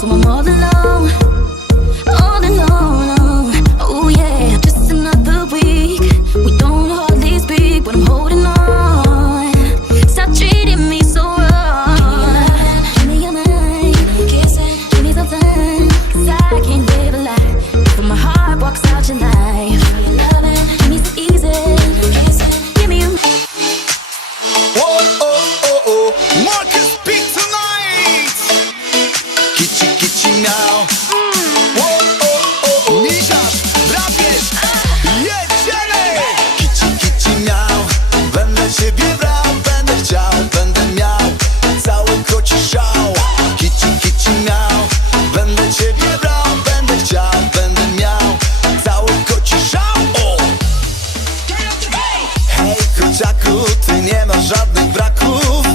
So I'm all alone. dzieciaku Ty nie masz żadnych braków.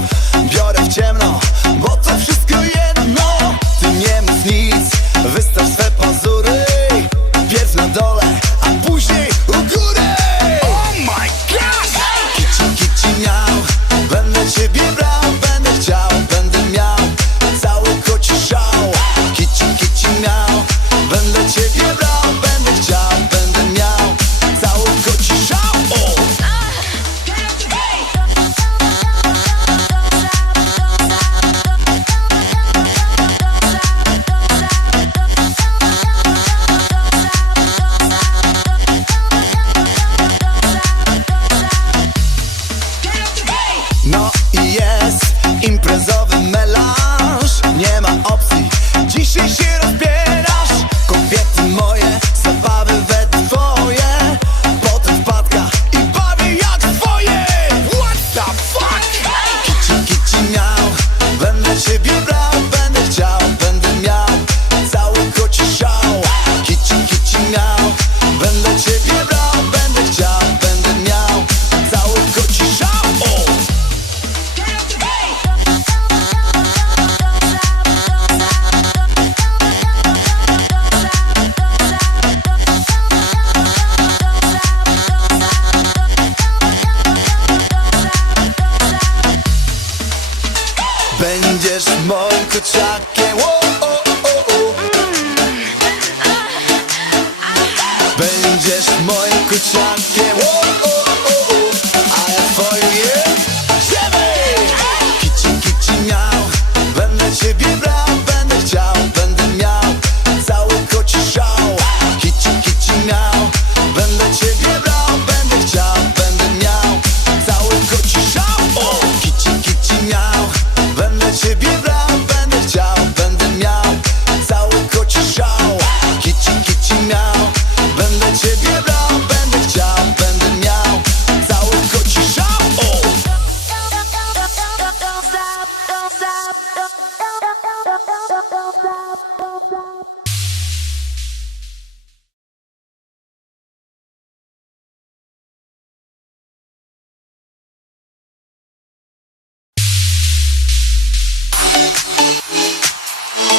Biorę w ciemno, bo to wszystko jedno. Ty nie mów nic, wystaw swe pazury Pierw na dole, a później u góry. Oh my gosh! Kici, kici miał, będę ciebie she, she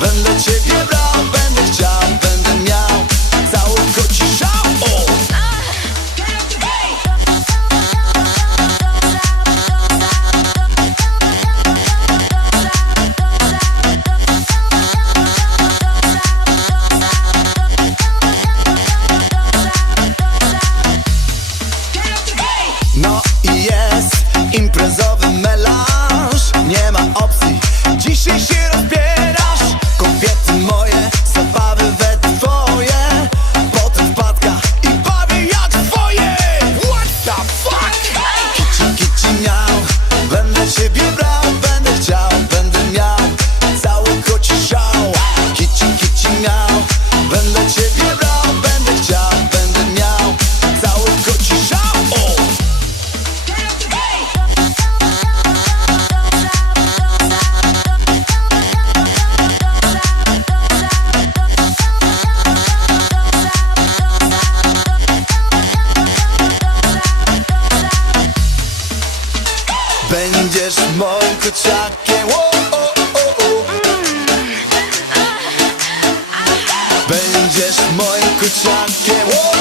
Będę cię Będziesz moim kociakiem o, o, o, o. Będziesz moim kociakiem o.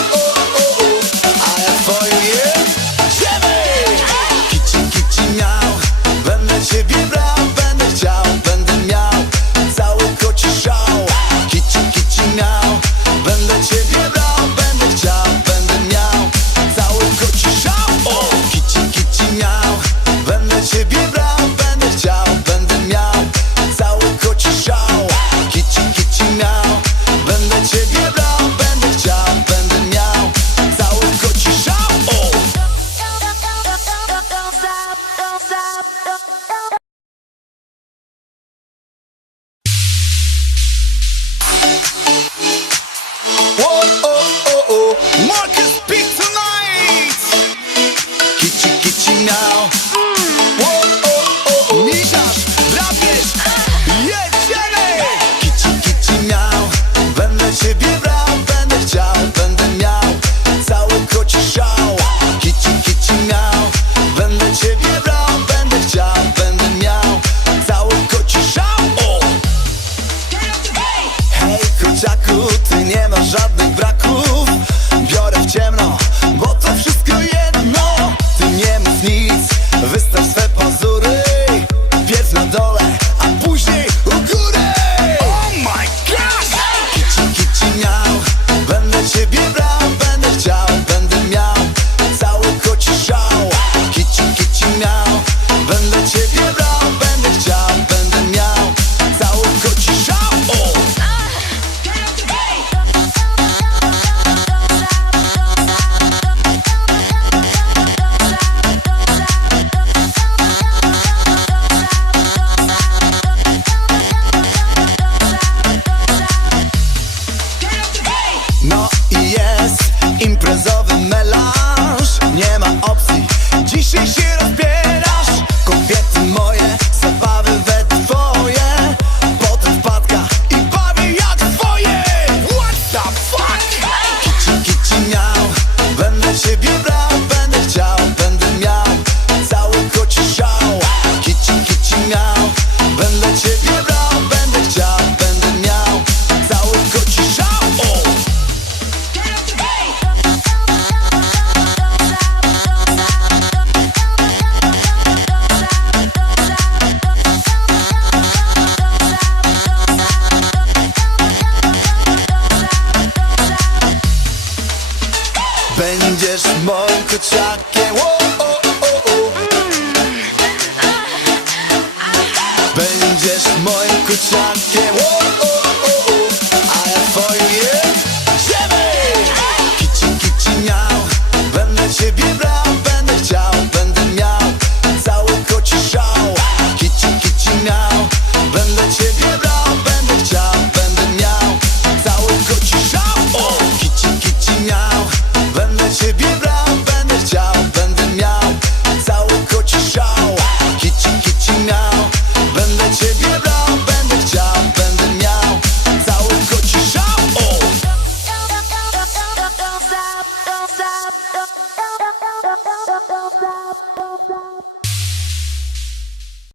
Będziesz moim kociakiem o, o, o, o. Będziesz moim kociakiem o,